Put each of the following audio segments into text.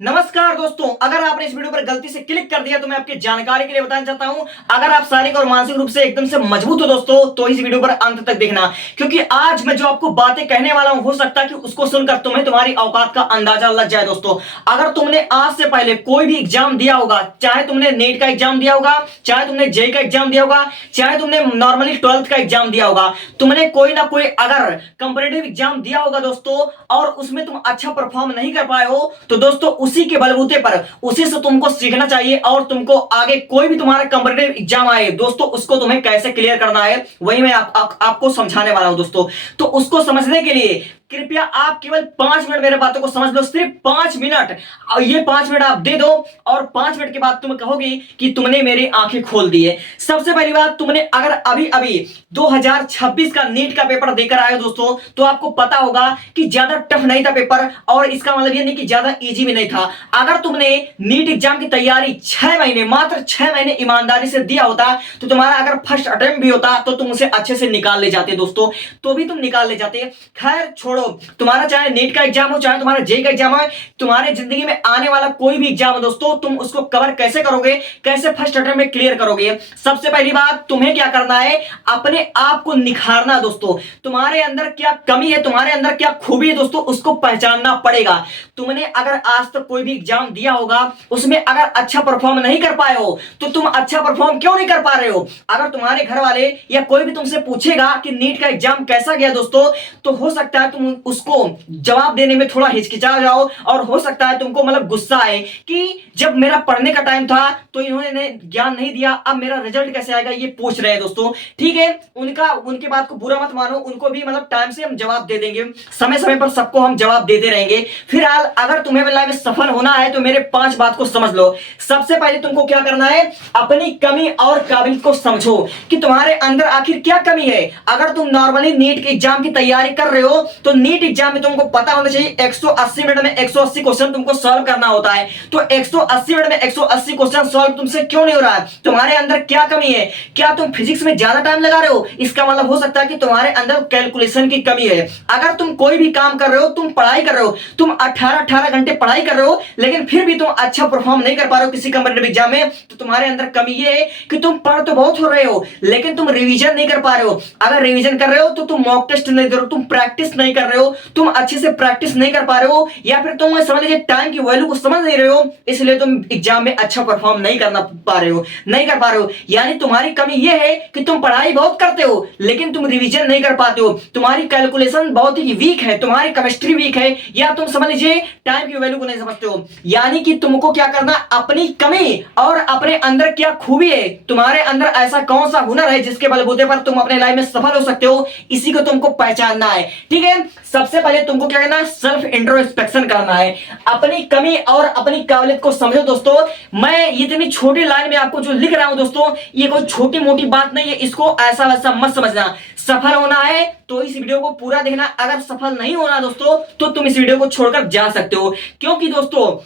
नमस्कार दोस्तों, अगर आपने इस वीडियो पर गलती से क्लिक कर दिया तो मैं आपकी जानकारी के लिए बताना चाहता हूं, अगर आप शारीरिक और मानसिक रूप से एकदम से मजबूत हो दोस्तों तो इस वीडियो पर अंत तक देखना, क्योंकि आज मैं जो आपको बातें कहने वाला हूं हो सकता है कि उसको सुनकर तुम्हें तुम्हारी औकात का अंदाजा लग जाए। दोस्तों, अगर तुमने आज से पहले कोई भी एग्जाम दिया होगा, चाहे तुमने नेट का एग्जाम दिया होगा, चाहे तुमने जेई का एग्जाम दिया होगा, चाहे तुमने नॉर्मली 12th का एग्जाम दिया होगा, तुमने कोई ना कोई अगर कंपेटिटिव एग्जाम दिया होगा दोस्तों और उसमें तुम अच्छा परफॉर्म नहीं कर पाए हो, तो दोस्तों उसी के बलबूते पर उसी से तुमको सीखना चाहिए और तुमको आगे कोई भी तुम्हारा कॉम्पिटिटिव एग्जाम आए दोस्तों उसको तुम्हें कैसे क्लियर करना है वही मैं आपको समझाने वाला हूं दोस्तों। तो उसको समझने के लिए कृपया आप केवल 5 मिनट मेरे बातों को समझ लो, सिर्फ 5 मिनट। ये 5 मिनट आप दे दो और 5 मिनट के बाद तुम कहोगे कि तुमने मेरी आंखें खोल दी है। सबसे पहली बात, तुमने अगर अभी अभी 2026 का नीट का पेपर देकर आए दोस्तों तो आपको पता होगा कि ज्यादा टफ नहीं था पेपर, और इसका मतलब ये नहीं कि ज्यादा इजी भी नहीं था। अगर तुमने नीट एग्जाम की तैयारी 6 महीने, मात्र 6 महीने ईमानदारी से दिया होता तो तुम्हारा अगर फर्स्ट अटेम्प्ट भी होता तो तुम उसे अच्छे से निकाल ले जाते दोस्तों, तो भी तुम निकाल ले जाते। खैर छोड़ो, तुम्हारा चाहे नीट का एग्जाम हो चाहे तुम्हारा जेई का एग्जाम हो, तुम्हारे जिंदगी में आने वाला कोई भी एग्जाम हो दोस्तों, तुम उसको कवर कैसे करोगे, कैसे फर्स्ट अटेम्प्ट में क्लियर करोगे। सबसे पहली बात, तुम्हें क्या करना है, अपने आप को निखारना दोस्तों। तुम्हारे अंदर क्या कमी है, तुम्हारे अंदर क्या खूबी है दोस्तों, उसको पहचानना पड़ेगा। तुमने अगर आज तक कोई भी एग्जाम दिया होगा उसमें अगर अच्छा परफॉर्म नहीं कर पाए हो तो तुम अच्छा परफॉर्म क्यों नहीं कर पा रहे हो। अगर तुम्हारे घर वाले या कोई भी तुमसे पूछेगा कि नीट का एग्जाम कैसा गया दोस्तों, तो हो सकता है तुम उसको जवाब देने में थोड़ा हिचकिचा जाओ और हो सकता है तुमको मतलब गुस्सा आए कि जब मेरा पढ़ने का टाइम था तो इन्होंने ज्ञान नहीं दिया, अब मेरा रिजल्ट कैसे आएगा ये पूछ रहे हैं दोस्तों। ठीक है, उनके बात को बुरा मत मानो, उनको भी मतलब टाइम से हम जवाब दे देंगे, समय समय पर सबको हम जवाब देते रहेंगे। फिलहाल अगर तुम्हें लाइफ में सफल होना है तो मेरे 5 बात को समझ लो। सबसे पहले तुमको क्या करना है, अपनी कमी और काबिलियत को समझो कि तुम्हारे अंदर आखिर क्या कमी है। अगर तुम नॉर्मली नीट के एग्जाम की तैयारी कर रहे हो तो नीट एग्जाम में तुमको पता होना चाहिए 180 मिनट में 180 क्वेश्चन तुमको सॉल्व करना होता है। तो 180 मिनट में 180 क्वेश्चन सॉल्व तुमसे क्यों नहीं हो रहा है, तुम्हारे अंदर क्या कमी है। क्या तुम फिजिक्स में ज्यादा टाइम लगा रहे हो, इसका मतलब हो सकता है कि तुम्हारे अंदर कैलकुलेशन की कमी है। अगर तुम कोई भी काम कर रहे हो, तुम पढ़ाई कर रहे हो, तुम 18 घंटे पढ़ाई कर रहे हो लेकिन फिर भी तुम अच्छा परफॉर्म नहीं कर पा रहे हो किसी कॉम्पिटिटिव एग्जाम में, तो तुम्हारे अंदर कमी ये है कि तुम पढ़ तो बहुत हो रहे हो लेकिन तुम रिवीजन नहीं कर पा रहे हो। अगर रिवीजन कर रहे हो तो तुम मॉक टेस्ट नहीं दे रहे हो, तुम प्रैक्टिस नहीं कर रहे हो, तुम अच्छे से प्रैक्टिस नहीं कर पा रहे हो, या फिर तुम समझ लीजिए टाइम की वैल्यू को समझ नहीं रहे हो, इसलिए तुम एग्जाम में अच्छा परफॉर्म नहीं करना पा रहे हो, नहीं कर पा रहे हो। यानी तुम्हारी कमी यह है कि तुम पढ़ाई बहुत करते हो लेकिन तुम रिवीजन नहीं कर पाते हो, तुम्हारी कैलकुलेशन बहुत ही वीक है, तुम्हारी केमिस्ट्री वीक है, या तुम समझ लीजिए टाइम की वैल्यू को नहीं समझते हो। यानी कि तुमको क्या करना, अपनी कमी और अपने अंदर क्या खूबी है, तुम्हारे अंदर ऐसा कौन सा हुनर है जिसके बलबूते पर तुम अपने लाइफ में सफल हो सकते हो, इसी को तुमको पहचानना है। ठीक है, सबसे पहले तुमको क्या करना है, सेल्फ इंट्रोस्पेक्शन करना है, अपनी कमी और अपनी काबिलियत को समझो दोस्तों। मैं इतनी छोटी लाइन में आपको जो लिख रहा हूं दोस्तों, ये कोई छोटी मोटी बात नहीं है, इसको ऐसा वैसा मत समझना। सफल होना है तो इस वीडियो को पूरा देखना, अगर सफल नहीं होना दोस्तों तो तुम इस वीडियो को छोड़कर जा सकते हो। क्योंकि दोस्तों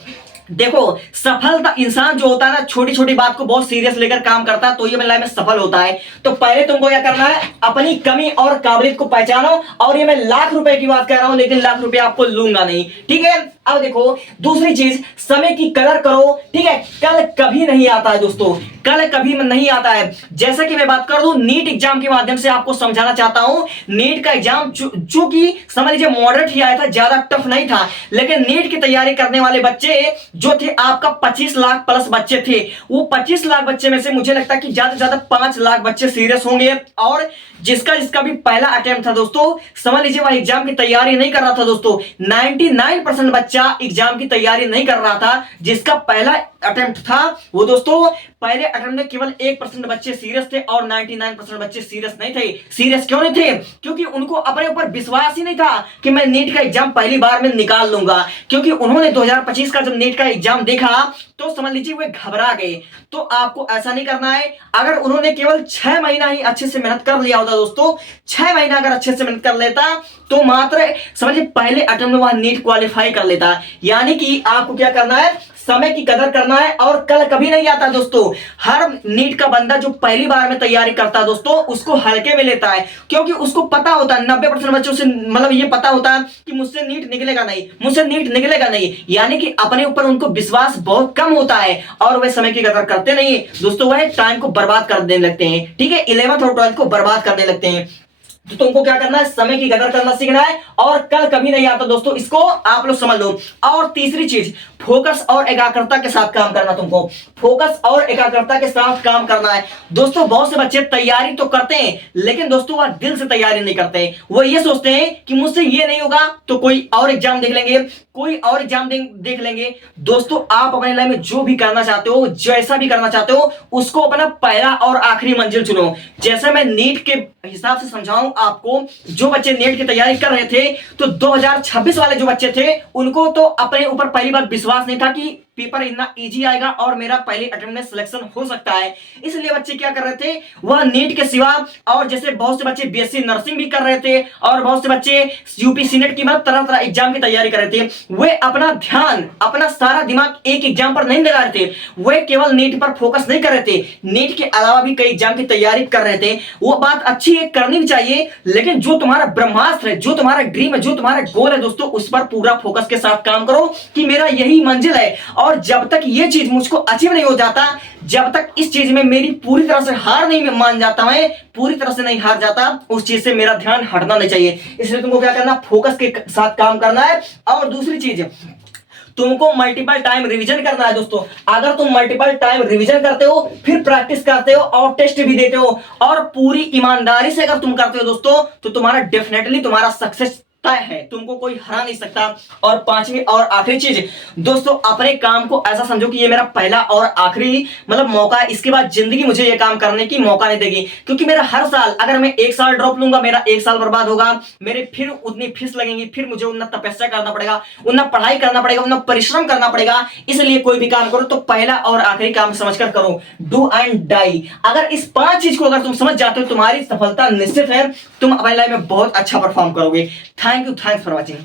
देखो, सफलता इंसान जो होता है ना, छोटी छोटी बात को बहुत सीरियस लेकर काम करता है तो ये लाइफ में सफल होता है। तो पहले तुमको क्या करना है, अपनी कमी और काबिलियत को पहचानो, और ये मैं लाख रुपए की बात कर रहा हूं लेकिन लाख रुपए आपको लूंगा नहीं। ठीक है, अब देखो दूसरी चीज, समय की कदर करो। ठीक है, कल कभी नहीं आता है दोस्तों, कल कभी नहीं आता है। जैसा कि मैं बात कर दूं नीट एग्जाम के माध्यम से आपको समझाना चाहता हूं, नीट का एग्जाम चूंकि समझ लीजिए मॉडरेट ही आया था, ज्यादा टफ नहीं था, लेकिन नीट की तैयारी करने वाले बच्चे जो थे आपका 25 लाख प्लस बच्चे थे, वो 25 लाख बच्चे में से मुझे लगता है कि ज्यादा से ज्यादा 5 लाख बच्चे सीरियस होंगे, और जिसका जिसका भी पहला अटेम्प्ट था दोस्तों, समझ लीजिए वह एग्जाम की तैयारी नहीं कर रहा था दोस्तों। 99% बच्चा एग्जाम की तैयारी नहीं कर रहा था, जिसका पहला अटेम्प्ट था वो दोस्तों, पहले अटेम्प्ट में केवल 1% बच्चे सीरियस थे और 99% बच्चे सीरियस नहीं थे। सीरियस क्यों नहीं थे, क्योंकि उनको अपने ऊपर विश्वास ही नहीं था कि मैं नीट का एग्जाम पहली बार में निकाल लूंगा, क्योंकि उन्होंने 2025 का जब नीट का एग्जाम देखा तो समझ लीजिए वे घबरा गए। तो आपको ऐसा नहीं करना है। अगर उन्होंने केवल 6 महीना ही अच्छे से मेहनत कर लिया होता दोस्तों, 6 महीना अगर अच्छे से मेहनत कर लेता तो मात्र समझिए पहले अटेम्प्ट में वह नीट क्वालिफाई कर लेता। यानी कि आपको क्या करना है, समय की कदर करना है और कल कभी नहीं आता दोस्तों। हर नीट का बंदा जो पहली बार में तैयारी करता है दोस्तों, उसको हल्के में लेता है, क्योंकि उसको पता होता है 90% बच्चों से मतलब ये पता होता है कि मुझसे नीट निकलेगा नहीं, मुझसे नीट निकलेगा नहीं, यानी कि अपने ऊपर उनको विश्वास बहुत कम होता है और वह समय की कदर करते नहीं है दोस्तों, वह टाइम को बर्बाद कर देने लगते हैं। ठीक है, 11th और 12th को बर्बाद करने लगते हैं। तो तुमको क्या करना है, समय की कदर करना सीखना है और कल कभी नहीं आता दोस्तों, इसको आप लोग समझ लो। और तीसरी चीज, फोकस और एकाग्रता के साथ काम करना। तुमको फोकस और एकाग्रता के साथ काम करना है दोस्तों। बहुत से बच्चे तैयारी तो करते हैं, लेकिन दोस्तों वह दिल से तैयारी नहीं करते। वो ये सोचते हैं कि मुझसे ये नहीं होगा तो कोई और एग्जाम देख लेंगे, कोई और एग्जाम देख लेंगे। दोस्तों आप अपने लाइफ में जो भी करना चाहते हो, जैसा भी करना चाहते हो, उसको अपना पहला और आखिरी मंजिल चुनो। जैसे मैं नीट के हिसाब से समझाऊं आपको, जो बच्चे नीट की तैयारी कर रहे थे, तो 2026 वाले जो बच्चे थे, उनको तो अपने ऊपर पहली बार विश्वास नहीं था कि पेपर इतना इजी आएगा और मेरा पहले अटेम्प्ट में सिलेक्शन हो सकता है। इसलिए बच्चे क्या कर रहे थे, वह नीट के सिवा और जैसे बहुत से बच्चे बीएससी नर्सिंग भी कर रहे थे और बहुत से बच्चे यूपीसी नेट की मतलब तरह तरह एग्जाम की तैयारी कर रहे थे। वे अपना ध्यान, अपना सारा दिमाग एक एग्जाम पर नहीं लगा रहे थे, वे केवल नीट पर फोकस नहीं कर रहे थे, नीट के अलावा भी कई एग्जाम की तैयारी कर रहे थे। वो बात अच्छी है, करनी भी चाहिए, लेकिन जो तुम्हारा ब्रह्मास्त्र है, जो तुम्हारा ड्रीम है, जो तुम्हारा गोल है दोस्तों, उस पर पूरा फोकस के साथ काम करो कि मेरा यही मंजिल है। और जब तक ये चीज मुझको अचीव नहीं हो जाता, जब तक इस चीज में मेरी पूरी तरह से हार नहीं मान जाता, मैं पूरी तरह से नहीं हार जाता, उस चीज से मेरा ध्यान हटना नहीं चाहिए। इसलिए तुमको क्या करना, फोकस के साथ काम करना है। और दूसरी चीज, तुमको मल्टीपल टाइम रिवीजन करना है दोस्तों। अगर तुम मल्टीपल टाइम रिवीजन करते हो, फिर प्रैक्टिस करते हो और टेस्ट भी देते हो और पूरी ईमानदारी से अगर तुम करते हो दोस्तों, तो तुम्हारा डेफिनेटली तुम्हारा सक्सेस तय है, तुमको कोई हरा नहीं सकता। और पांचवी और आखिरी चीज दोस्तों, अपने काम को ऐसा समझो कि ये मेरा पहला और आखिरी मतलब मौका है, इसके बाद जिंदगी मुझे ये काम करने की मौका नहीं देगी। क्योंकि मेरा हर साल, अगर मैं एक साल ड्रॉप लूंगा, मेरा एक साल बर्बाद होगा, मेरे फिर उतनी फीस लगेंगी, फिर मुझे उतना तपस्या करना पड़ेगा, उतना पढ़ाई करना पड़ेगा, उतना परिश्रम करना पड़ेगा। इसलिए कोई भी काम करो तो पहला और आखिरी काम समझकर करो, डू एंड डाई। अगर इस 5 चीज को अगर तुम समझ जाते हो, तुम्हारी सफलता निश्चित है, तुम अपनी लाइफ में बहुत अच्छा परफॉर्म करोगे। Thank you, thanks for watching.